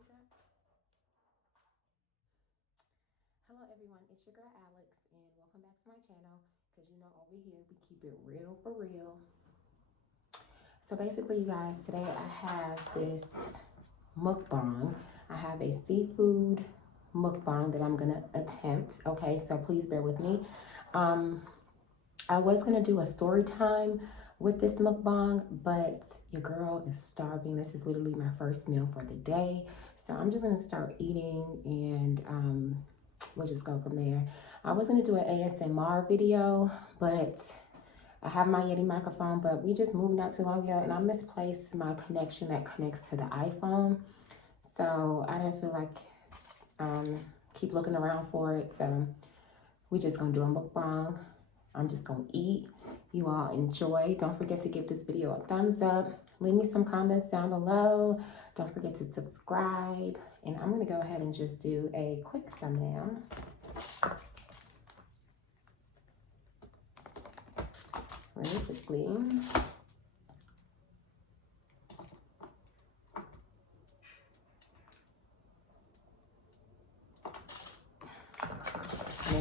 your girl. Hello everyone, it's your girl Alex and welcome back to my channel because you know over here we keep it real for real. So basically you guys, today I have this mukbang. I have a seafood mukbang that I'm gonna attempt. Okay, so please bear with me. I was gonna do a story time with this mukbang, but your girl is starving. This is literally my first meal for the day. So I'm just gonna start eating and we'll just go from there. I was gonna do an ASMR video, but I have my Yeti microphone, but we just moved not too long ago and I misplaced my connection that connects to the iPhone. So I didn't feel like keep looking around for it. So we just gonna do a mukbang. I'm just gonna eat. You all enjoy. Don't forget to give this video a thumbs up. Leave me some comments down below. Don't forget to subscribe. And I'm gonna go ahead and just do a quick thumbnail. Really quickly. And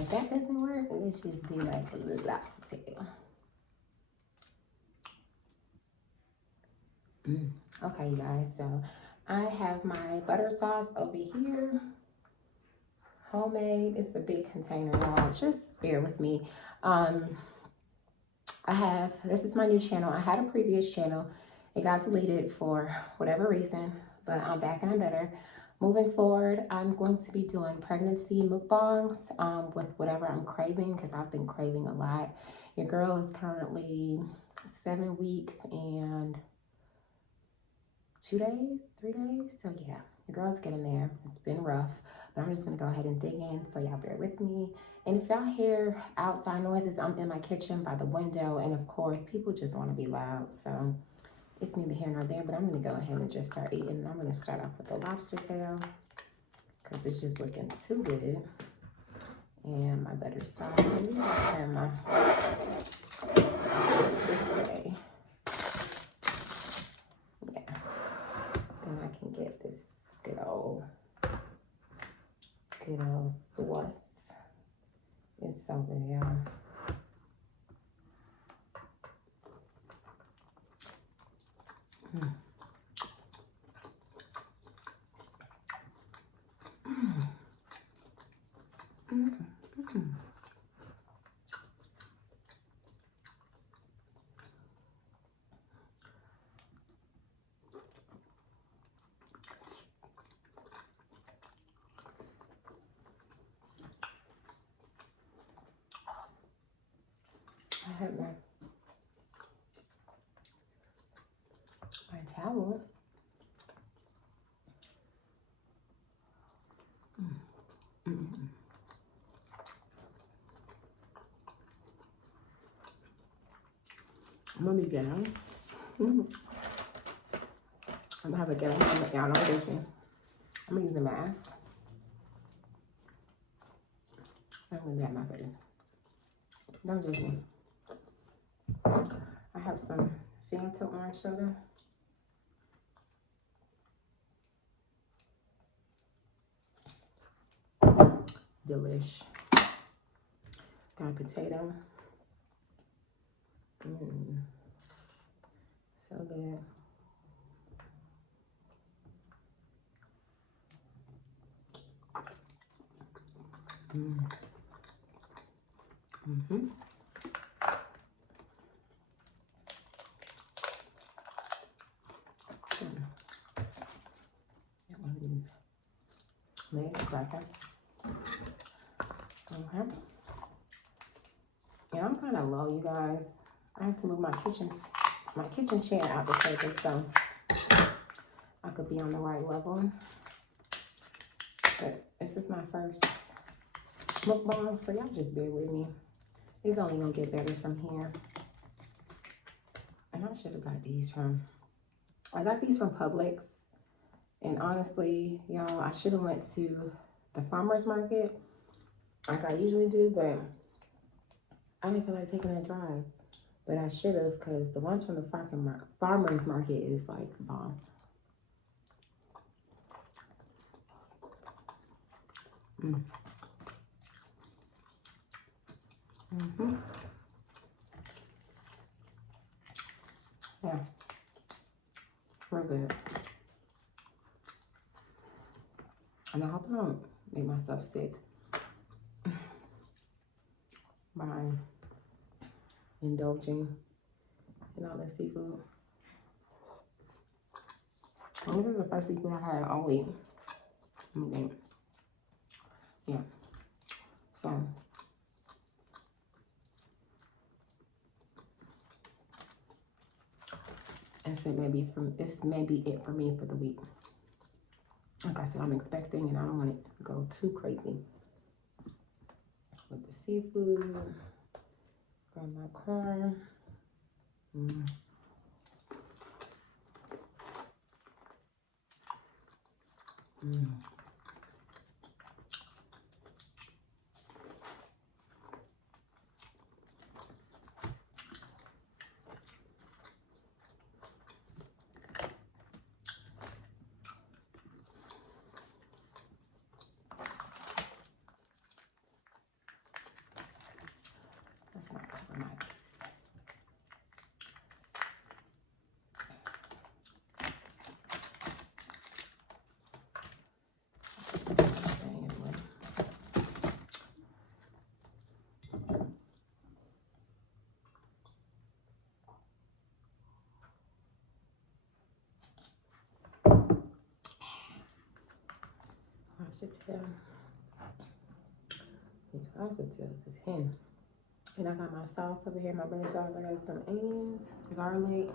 if that doesn't work, let's just do like a little lobster tail. Okay, you guys, so I have my butter sauce over here. Homemade. It's a big container, y'all. Just bear with me. This is my new channel. I had a previous channel. It got deleted for whatever reason, but I'm back and I'm better. Moving forward, I'm going to be doing pregnancy mukbangs with whatever I'm craving, because I've been craving a lot. Your girl is currently 7 weeks and 2 days, 3 days. So yeah, your girl's getting there. It's been rough, but I'm just gonna go ahead and dig in, so y'all bear with me. And if y'all hear outside noises, I'm in my kitchen by the window, and of course people just want to be loud, so it's neither here nor there. But I'm gonna go ahead and just start eating. I'm gonna start off with the lobster tail because it's just looking too good. And my butter sauce. And my this way. Yeah. Then I can get this good old sauce. It's so good, y'all. I have my towel. I'm gonna be down. I'm gonna have a gallon. Y'all don't judge me. I'm gonna use a mask. I'm gonna get my face. Don't judge me. I have some Fanta orange soda. Delish. Got a potato. So good. Get one of these legs cracker. Okay. Yeah, I'm kind of low, you guys. I have to move my kitchen chair out the table so I could be on the right level. But this is my first mukbang, so y'all just bear with me. It's only gonna get better from here. And I should have got these I got these from Publix. And honestly, y'all, I should have went to the farmer's market like I usually do, but I didn't feel like taking a drive. But I should have, because the ones from the farmer's market is like the bomb. Mm. Mm-hmm. Yeah. Real good. And I hope I don't make myself sick by indulging in all this seafood. This is the first seafood I had all week. Okay. Yeah. So this may be it for me for the week. Like I said, I'm expecting, and I don't want it to go too crazy with the seafood. Grab my corn. Mm. Mm. Let's not cover my face. Oxytail is hen. And I got my sauce over here, my butter sauce. I got some onions, garlic.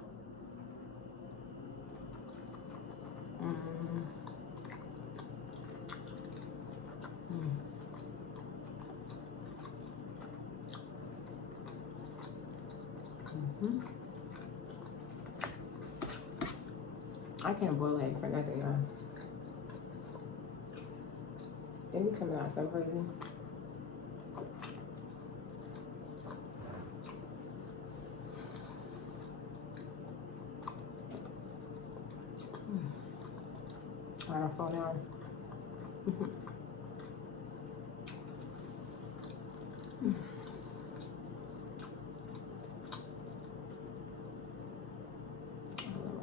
I can't boil egg for nothing, y'all. They be coming out so crazy. I gotta slow down.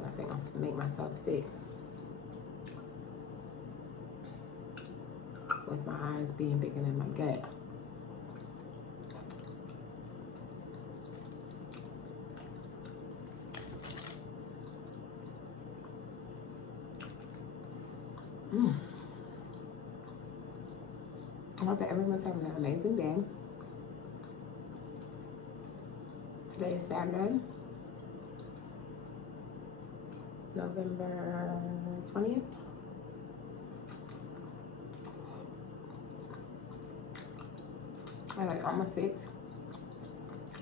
I say I make myself sick with my eyes being bigger than my gut. I hope that everyone's having an amazing day. Today is Saturday, November 20th. I like almost 6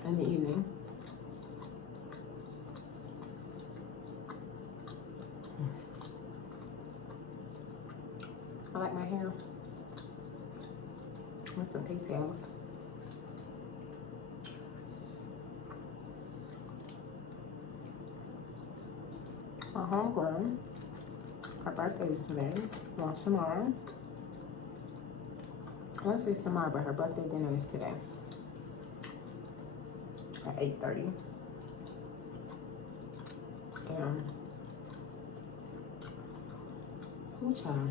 in the evening. I like my hair with some pigtails. My homegrown, her birthday is today, well tomorrow. I want to say tomorrow, but her birthday dinner is today at 8:30. And who child?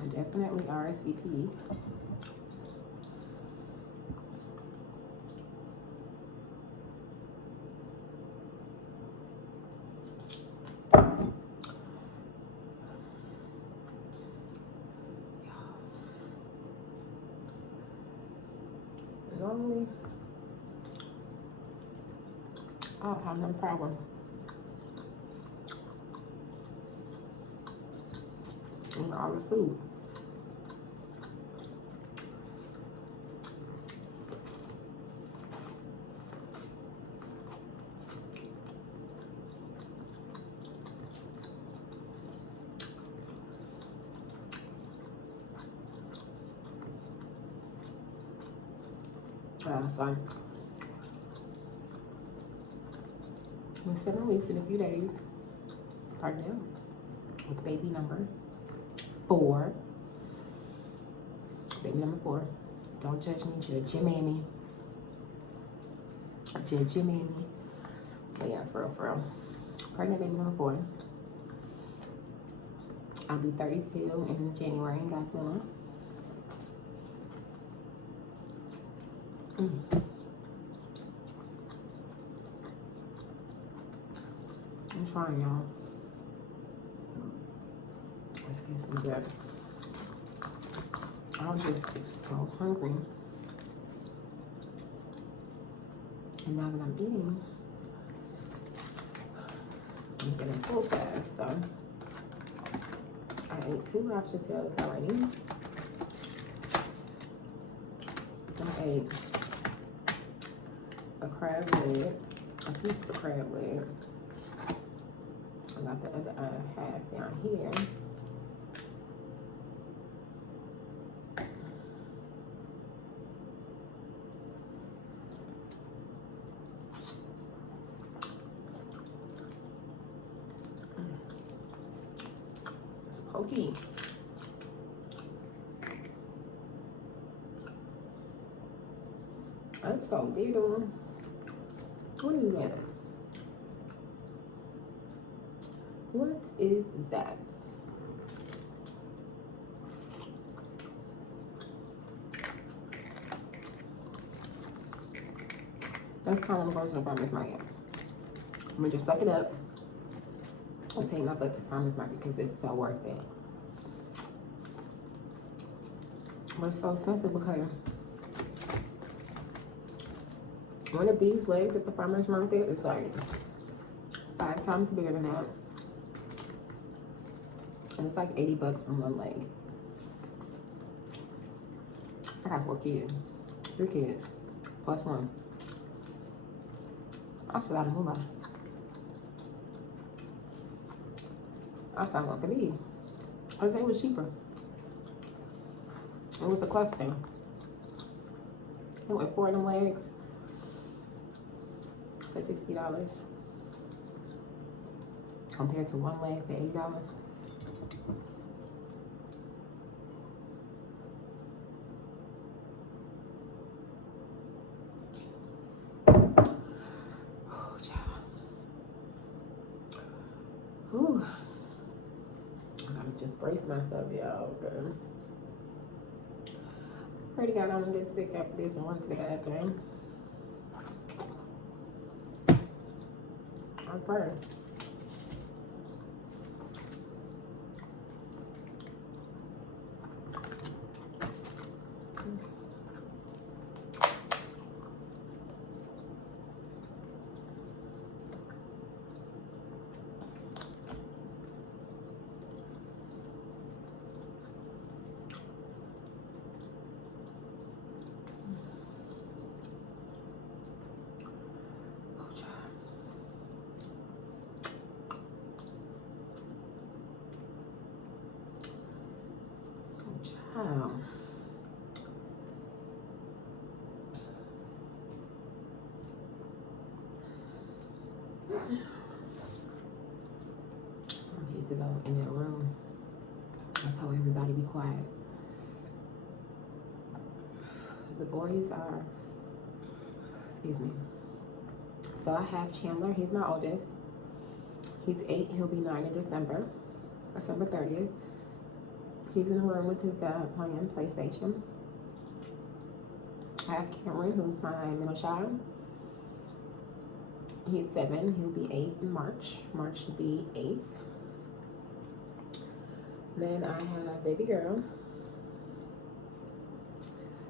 I definitely RSVP. Normally, I'll have no problem eating all this food. So I'm 7 weeks in a few days. Pregnant with baby number 4. Baby number 4. Don't judge me, judge your mammy. Judge your mammy. But yeah, for real. Pregnant baby number 4. I'll be 32 in January in God's willing. I'm trying, y'all. Excuse me, but I'm just so hungry. And now that I'm eating, I'm getting full fast. So I ate 2 lobster tails already. I ate a crab leg, a piece of crab leg. I got the other half down here. It's pokey. That's so little. What is that? What is that? Next time I'm going to the farmer's market, I'm gonna just suck it up and take my butt to the farmer's market because it's so worth it. But it's so expensive because one of these legs at the farmer's market is like 5 times bigger than that. And it's like 80 bucks for one leg. I got 4 kids. 3 kids. Plus 1. I still got a moolah. I still got believe. Because they was cheaper. It was a cluster. It went 4 of them legs for $60. Compared to 1 leg for $80. Oh, child. Ooh. I gotta just brace myself, y'all. Okay. Pray to God I don't get sick after this and run to the bathroom. I pray. Wow. My kids is all in that room. I told everybody be quiet. The boys are, excuse me. So I have Chandler, he's my oldest. He's 8, he'll be 9 in December 30th. He's in the room with his dad playing PlayStation. I have Cameron, who's my middle child. He's 7, he'll be 8 in March to be 8th. Then I have baby girl.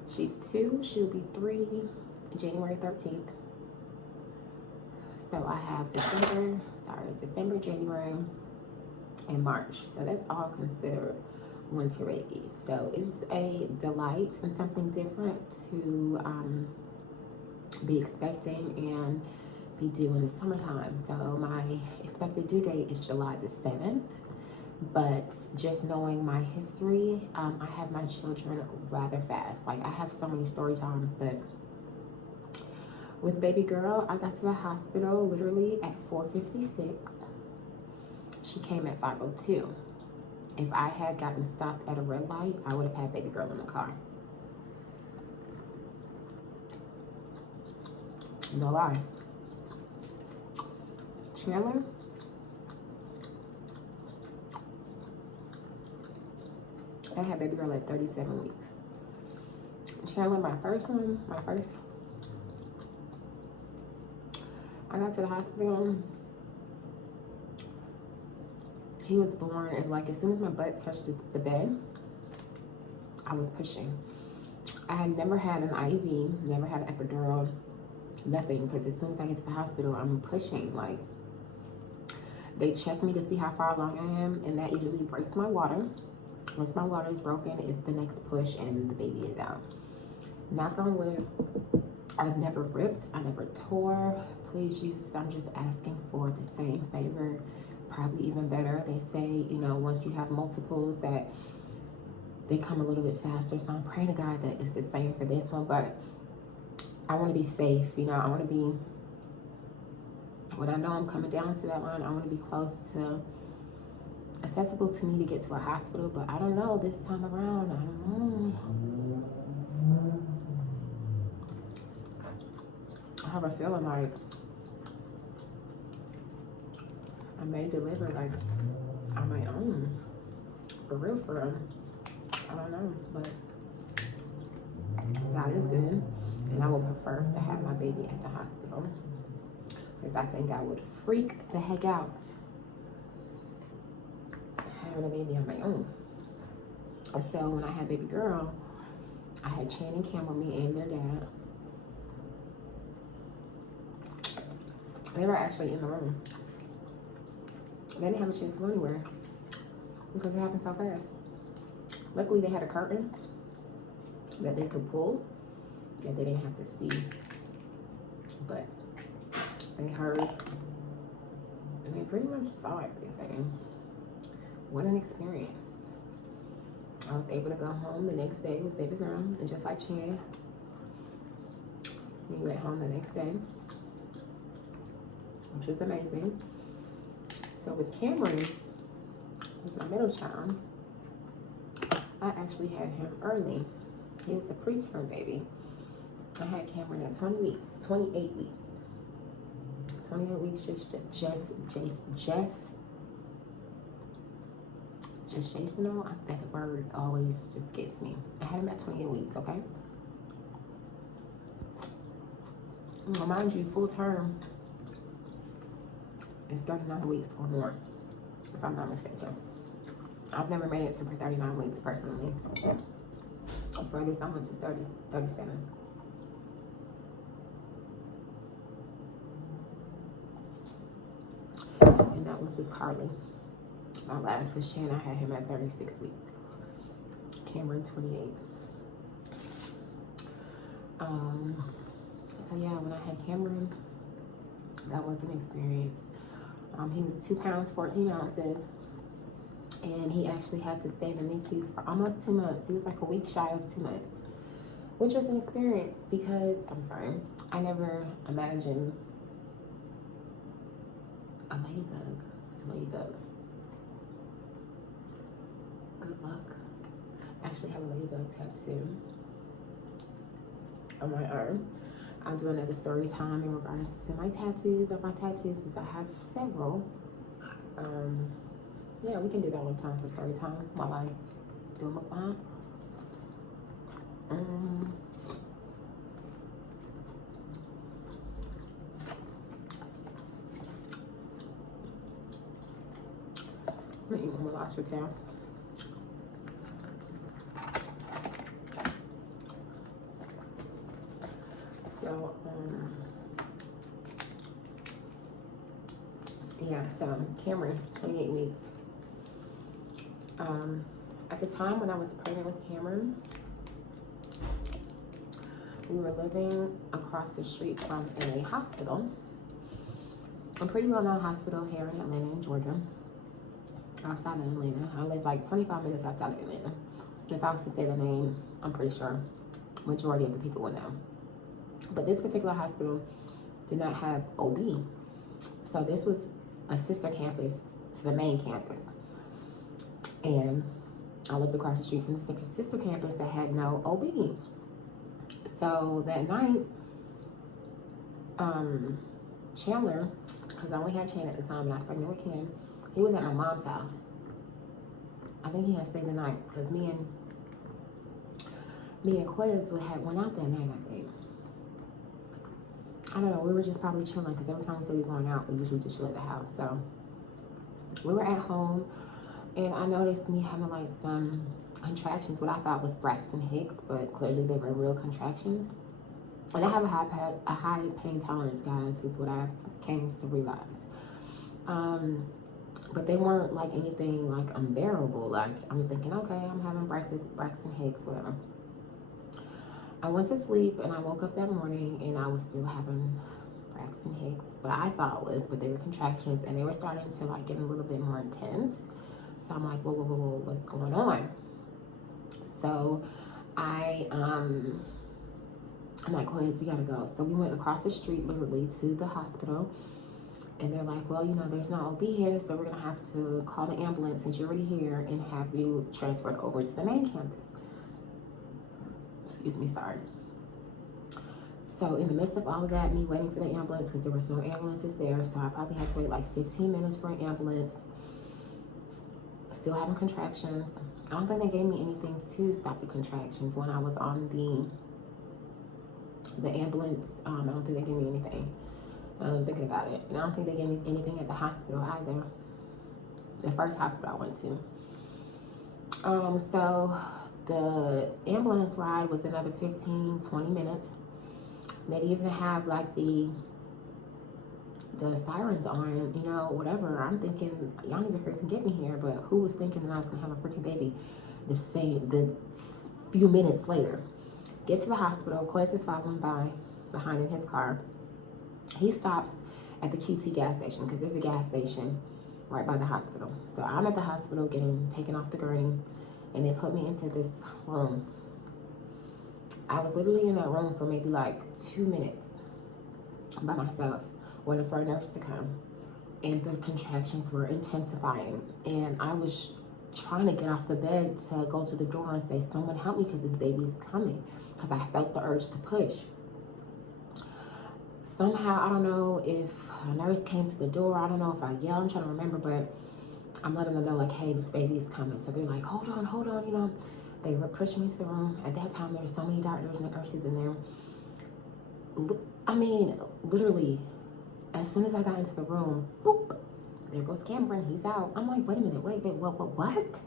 She's 2, she'll be 3, January 13th. So I have December, January, and March. So that's all considered winter babies. So it's a delight and something different to be expecting and be due in the summertime. So my expected due date is July the 7th. But just knowing my history, I have my children rather fast. Like I have so many story times, but With baby girl, I got to the hospital literally at 4:56. She came at 5:02. If I had gotten stopped at a red light, I would have had baby girl in the car. No lie. Chandler, I had baby girl at 37 weeks. Chandler, my first, I got to the hospital. He was born as soon as my butt touched the bed, I was pushing. I had never had an IV, never had an epidural, nothing, because as soon as I get to the hospital, I'm pushing. Like, they check me to see how far along I am, and that usually breaks my water. Once my water is broken, it's the next push, and the baby is out. Knock on wood, I've never ripped, I never tore. Please, Jesus, I'm just asking for the same favor, probably even better. They say, you know, once you have multiples, that they come a little bit faster. So I'm praying to God that it's the same for this one, but I want to be safe. You know, I want to be, when I know I'm coming down to that line, I want to be close to, accessible to me to get to a hospital, but I don't know this time around. I don't know. I have a feeling like I may deliver like on my own. For real, for real. I don't know, but God is good, and I would prefer to have my baby at the hospital, because I think I would freak the heck out having a baby on my own. So when I had baby girl, I had Chan and Cam with me and their dad. They were actually in the room. They didn't have a chance to go anywhere because it happened so fast. Luckily, they had a curtain that they could pull that they didn't have to see. But they heard and they pretty much saw everything. What an experience. I was able to go home the next day with baby girl, and just like Chan, we went home the next day, which was amazing. So with Cameron, who's my middle child, I actually had him early. He was a preterm baby. I had Cameron at 28 weeks. 28 weeks, gestational. That word always just gets me. I had him at 28 weeks, okay? Well, mind you, full term is 39 weeks or more, if I'm not mistaken. I've never made it to 39 weeks personally. Furthest I went to 37. And that was with Carly. My last was Shan. I had him at 36 weeks. Cameron, 28. So yeah, when I had Cameron, that was an experience. He was 2 pounds, 14 ounces. And he actually had to stay in the NICU for almost 2 months. He was like a week shy of 2 months, which was an experience because, I never imagined a ladybug. It's a ladybug. Good luck. I actually have a ladybug tattoo on my arm. I'll do another story time in regards to my tattoos, because I have several. Yeah, we can do that one time for story time while I do a mukbang. I'm gonna eat one with lobster tail. So, yeah, so Cameron, 28 weeks. At the time when I was pregnant with Cameron, we were living across the street from a hospital, a pretty well-known hospital here in Atlanta, in Georgia, outside of Atlanta. I live like 25 minutes outside of Atlanta. And if I was to say the name, I'm pretty sure majority of the people would know. But this particular hospital did not have OB. So this was a sister campus to the main campus. And I lived across the street from the sister campus that had no OB. So that night, Chandler, because I only had Chan at the time and I was pregnant with Ken, he was at my mom's house. I think he had stayed the night because me and Quiz went out that night, I think. I don't know, we were just probably chilling because every time we said we were going out, we usually just chill at the house. So we were at home and I noticed me having like some contractions, what I thought was Braxton Hicks, but clearly they were real contractions. And I have a high pain tolerance, guys, is what I came to realize. But they weren't like anything like unbearable. Like I'm thinking, okay, I'm having Braxton Hicks, whatever. I went to sleep and I woke up that morning and I was still having Braxton Hicks. What I thought was, but they were contractions and they were starting to like get a little bit more intense. So I'm like, whoa, what's going on? So I'm like, Quiz, we gotta go. So we went across the street literally to the hospital. And they're like, well, you know, there's no OB here, so we're gonna have to call the ambulance since you're already here and have you transferred over to the main campus. Excuse me, sorry. So in the midst of all of that, me waiting for the ambulance, because there was no ambulances there, so I probably had to wait like 15 minutes for an ambulance. Still having contractions. I don't think they gave me anything to stop the contractions when I was on the ambulance. I don't think they gave me anything. I'm thinking about it. And I don't think they gave me anything at the hospital either. The first hospital I went to. So the ambulance ride was another 15, 20 minutes. They didn't even have like the sirens on, you know, whatever. I'm thinking, y'all need to freaking get me here. But who was thinking that I was gonna have a freaking baby the few minutes later? Get to the hospital. Quest is following behind in his car. He stops at the QT gas station because there's a gas station right by the hospital. So I'm at the hospital getting taken off the gurney and they put me into this room. I was literally in that room for maybe like 2 minutes by myself, waiting for a nurse to come. And the contractions were intensifying. And I was trying to get off the bed to go to the door and say, someone help me because this baby's coming. Because I felt the urge to push. Somehow, I don't know if a nurse came to the door. I don't know if I yelled. I'm trying to remember, but I'm letting them know, like, hey, this baby is coming. So they're like, hold on, you know. They were pushing me to the room. At that time, there were so many doctors and nurses in there. I mean, literally, as soon as I got into the room, boop, there goes Cameron. He's out. I'm like, wait a minute, wait, what?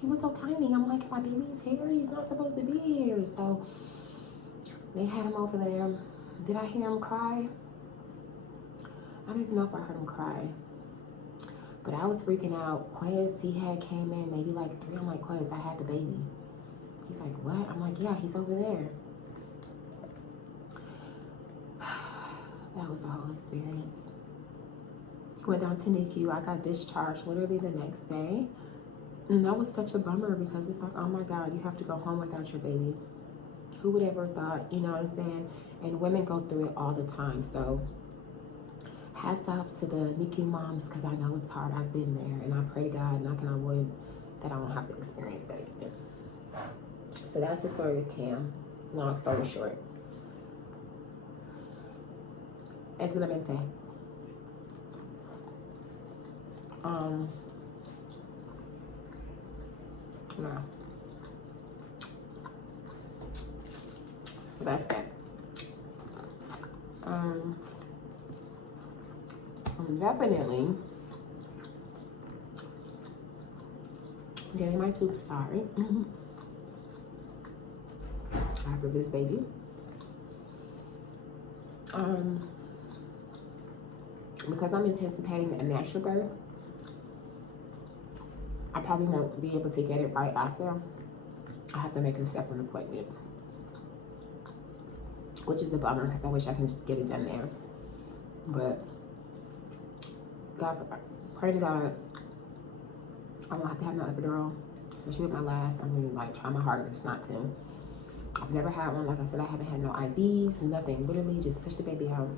He was so tiny. I'm like, my baby's here. He's not supposed to be here. So they had him over there. Did I hear him cry? I don't even know if I heard him cry. But I was freaking out. Quiz, he had came in maybe like 3. I'm like, Quiz, I had the baby. He's like, what? I'm like, yeah, he's over there. That was the whole experience. Went down to NICU. I got discharged literally the next day. And that was such a bummer because it's like, oh my God, you have to go home without your baby. Who would ever thought, you know what I'm saying? And women go through it all the time. So hats off to the NICU moms because I know it's hard. I've been there. And I pray to God, knocking on wood, that I don't have to experience that again. So that's the story with Cam. Long story short. Excelente. No. So that's that. I'm definitely getting my tubes started after this baby. Because I'm anticipating a natural birth, I probably won't be able to get it right after. I have to make a separate appointment, which is a bummer because I wish I can just get it done there. But God, pray to God, I won't have to have no epidural, especially with my last. I'm gonna like try my hardest not to. I've never had one. Like I said, I haven't had no IVs, nothing. Literally just push the baby out.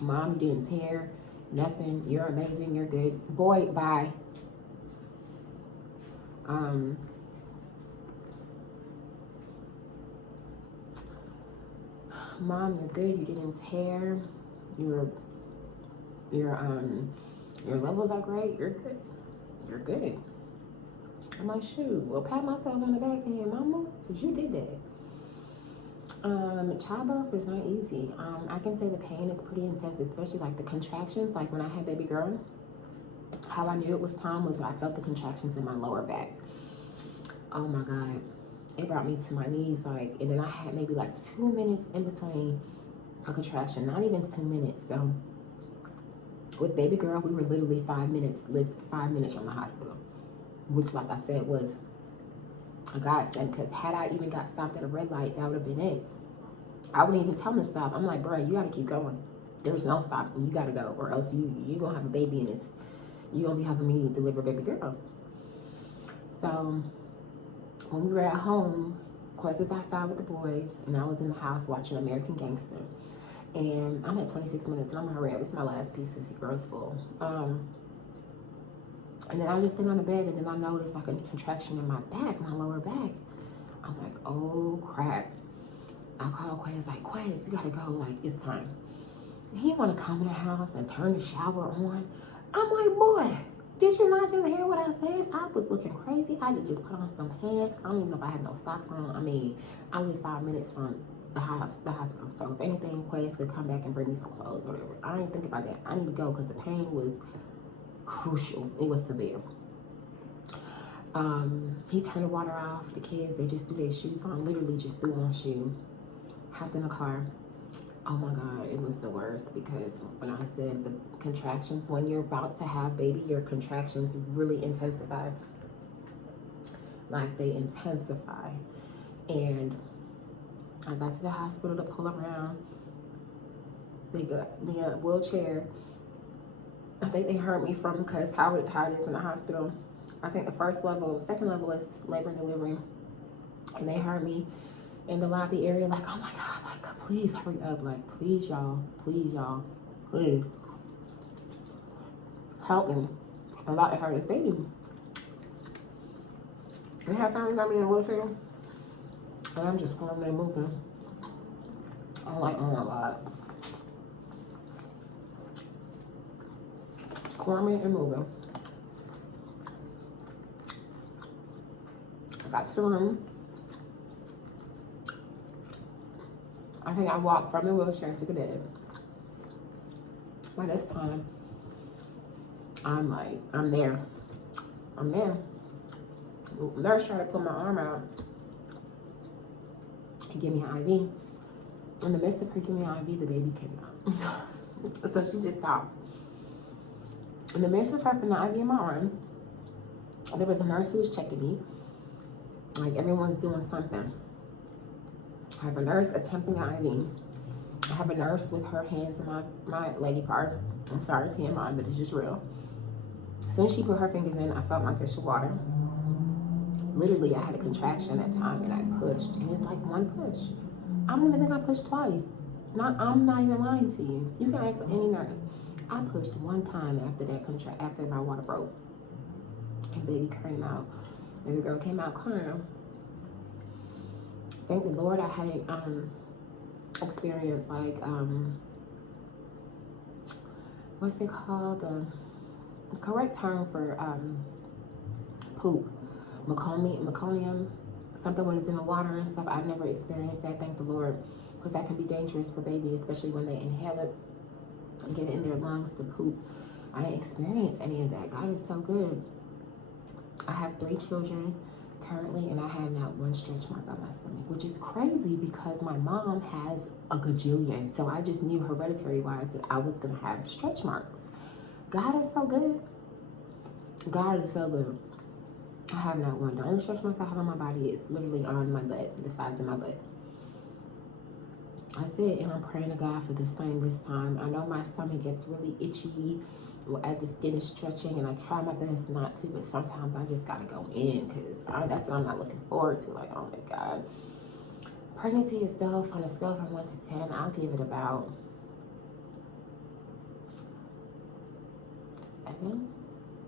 Mom, you didn't tear, nothing. You're amazing. You're good. Boy, bye. Mom, you're good. You didn't tear. Your levels are great. You're good. You're good. I'm like, shoot, well, pat myself on the back end, mama, because you did that. Childbirth is not easy. I can say the pain is pretty intense, especially like the contractions. Like when I had baby girl, how I knew it was time was I felt the contractions in my lower back. Oh my God. It brought me to my knees, like, and then I had maybe like 2 minutes in between a contraction, not even 2 minutes. So with baby girl, we were literally 5 minutes from the hospital, which, like I said, was a godsend, because had I even got stopped at a red light, that would have been it. I wouldn't even tell them to stop. I'm like, bro, you got to keep going. There's no stopping. You got to go, or else you going to have a baby, and you're going to be having me deliver baby girl. So when we were at home, Quest was outside with the boys, and I was in the house watching American Gangster. And I'm at 26 minutes, and I'm already, it's my last piece since the girl's full. And then I was just sitting on the bed, and then I noticed like a contraction in my back, my lower back. I'm like, oh crap. I called Quez, like, Quez, we gotta go, like, it's time. He wanna come in the house and turn the shower on. I'm like, boy, did you not just hear what I said? I was looking crazy. I had to just put on some pants. I don't even know if I had no socks on. I mean, I live 5 minutes from the hospital. So if anything, Quez could come back and bring me some clothes or whatever. I didn't think about that. I need to go because the pain was crucial. It was severe. He turned the water off. The kids, they just threw their shoes on. Literally just threw on a shoe. Hopped in the car. Oh my God, it was the worst, because when I said the contractions, when you're about to have baby, your contractions really intensify. Like, they intensify. And I got to the hospital to pull around. They got me a wheelchair. I think they heard me from, because how it is in the hospital. I think the second level is labor and delivery. And they heard me in the lobby area, like, oh my God, like, please hurry up. Like, please, y'all, please. Help me. I'm about to have this baby. And half time got me in a wheelchair. And I'm just going and moving. I'm like, oh my God. Squirming and moving. I got to the room. I think I walked from the wheelchair to the bed. By this time, I'm like, I'm there. The nurse tried to put my arm out and give me an IV. In the midst of her giving me an IV, the baby came out. So she just stopped. In the midst of her putting the IV in my arm, there was a nurse who was checking me. Like, everyone's doing something. I have a nurse attempting an IV. I have a nurse with her hands in my lady part. I'm sorry, TMI, but it's just real. As soon as she put her fingers in, I felt my dish of water. Literally, I had a contraction at that time, and I pushed. And it's like one push. I don't even think I pushed twice. I'm not even lying to you. You can ask any nurse. I pushed one time after my water broke. And baby came out. Baby girl came out crying. Thank the Lord I hadn't experienced, like, what's it called? The correct term for poop. Meconium, something when it's in the water and stuff. I've never experienced that, thank the Lord, because that can be dangerous for baby, especially when they inhale it and get it in their lungs, the poop. I didn't experience any of that. God is so good. I have 3 children currently, and I have not one stretch mark on my stomach, which is crazy because my mom has a gajillion. So I just knew hereditary wise that I was gonna have stretch marks. God is so good. God is so good. I have not one. The only stretch marks I have on my body is literally on my butt, the sides of my butt. I said, and I'm praying to God for the same this time. I know my stomach gets really itchy, as the skin is stretching, and I try my best not to, but sometimes I just gotta go in because that's what I'm not looking forward to. Like, oh my God. Pregnancy itself, on a scale from 1 to 10, I'll give it about 7.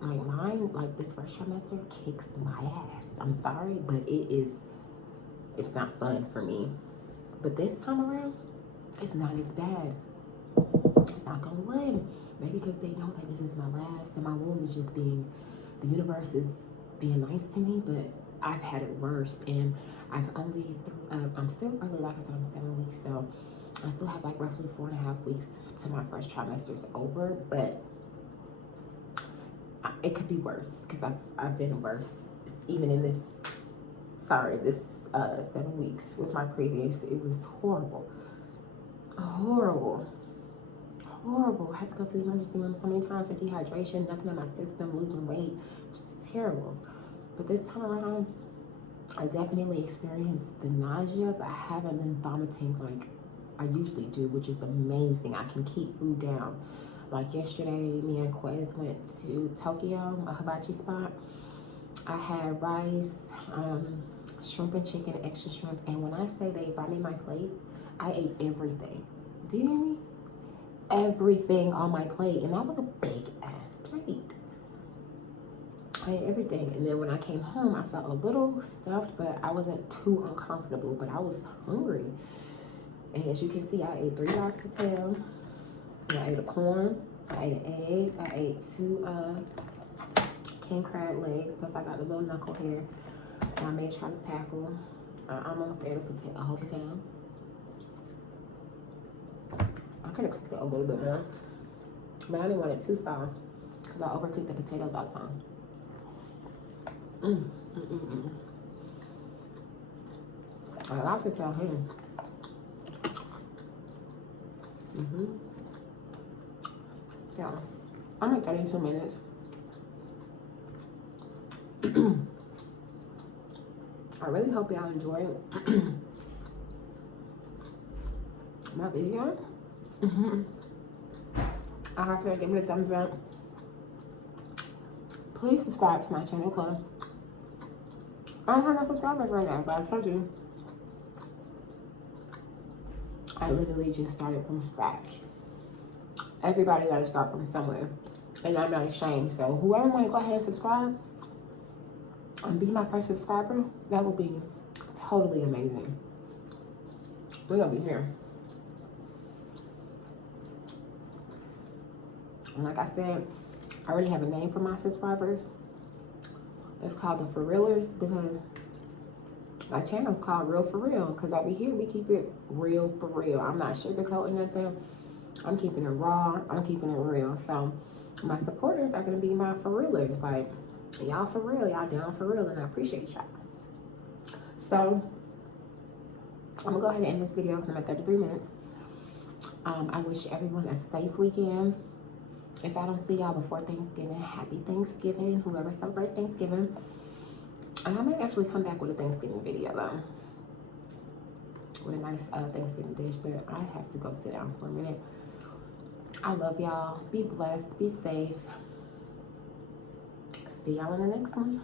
Like mine, like this first trimester kicks my ass. I'm sorry, but it's not fun for me. But this time around, it's not as bad. Knock on wood. Maybe because they know that this is my last and my womb is just being, the universe is being nice to me, but I've had it worse, and I've only, I'm still early, like I said, I'm 7 weeks, so I still have like roughly 4.5 weeks to my first trimester is over, but it could be worse because I've been worse, even in this 7 weeks with my previous. It was horrible. I had to go to the emergency room so many times for dehydration, nothing in my system, losing weight, just terrible. But this time around, I definitely experienced the nausea, but I haven't been vomiting like I usually do, which is amazing. I can keep food down. Like yesterday, me and Quez went to Tokyo, a hibachi spot. I had rice, shrimp and chicken, extra shrimp, and when I say they brought me my plate, I ate everything. Do you hear me? Everything on my plate, and that was a big ass plate. I ate everything, and then when I came home, I felt a little stuffed, but I wasn't too uncomfortable, but I was hungry. And as you can see, I ate 3 lobster tail, I ate a corn, I ate an egg, I ate 2 king crab legs, plus I got the little knuckle hair. I may try to tackle. I almost ate a whole potato. I could have cooked it a little bit more, but I didn't want it too soft because I overcooked the potatoes all the time. I have to tell him. Yeah, I'm at 32 minutes. I really hope y'all enjoyed my video. I have to give it a thumbs up. Please subscribe to my channel, because I don't have no subscribers right now, but I told you, I literally just started from scratch. Everybody got to start from somewhere, and I'm not ashamed. So whoever want to go ahead and subscribe and be my first subscriber, that would be totally amazing. We're gonna be here. And like I said, I already have a name for my subscribers. It's called the For Realers, because my channel is called Real For Real, because over here we keep it real for real. I'm not sugarcoating nothing. I'm keeping it raw. I'm keeping it real. So my supporters are going to be my For Realers. Like, y'all for real. Y'all down for real, and I appreciate y'all. So I'm going to go ahead and end this video because I'm at 33 minutes. I wish everyone a safe weekend. If I don't see y'all before Thanksgiving, happy Thanksgiving, whoever celebrates Thanksgiving. And I may actually come back with a Thanksgiving video, though, with a nice Thanksgiving dish, but I have to go sit down for a minute. I love y'all. Be blessed. Be safe. See y'all in the next one.